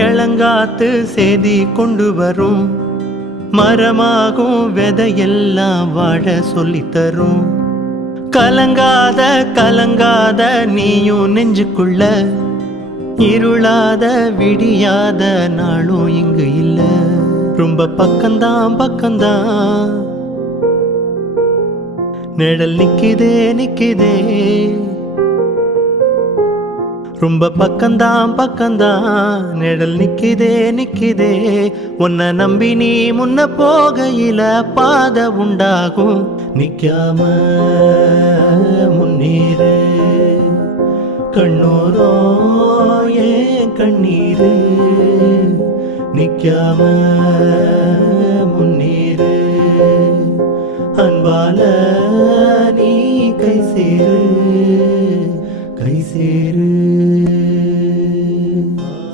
இளங்காத்து செய்தி கொண்டு வரும், மரமாகும் விதையெல்லாம் வாழ சொல்லித்தரும். கலங்காத கலங்காத நீயும் நெஞ்சுக்குள்ள, இருளாத விடியாத நாளும் இங்கு இல்ல. ரொம்ப பக்கம்தான் பக்கம்தான் நிழல் நிக்குதே நிக்குதே. ரொம்ப பக்கம்தான் பக்கம்தான் நிழல் நிக்குதே நிக்குதே. உன்னை நம்பி நீ முன்ன போகையில பாதை உண்டாகும். நிக்காம முன்னேறு கண்ணூரோ ஏன் கண்ணீரு. நிக்காம